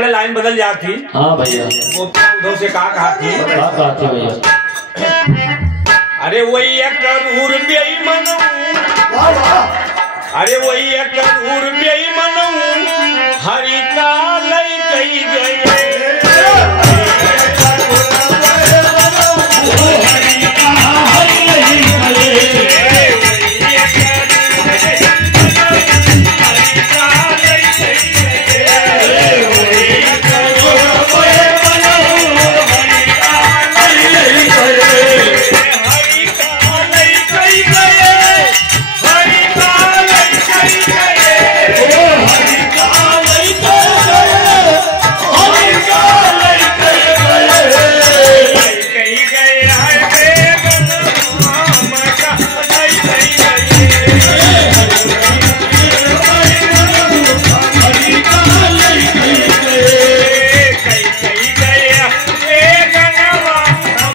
थोड़े लाइन बदल जाती। हाँ भैया वो उधर से कहा थी भैया। अरे वही एक करूर बेईमान, अरे वही एक करूर बेईमान हरि का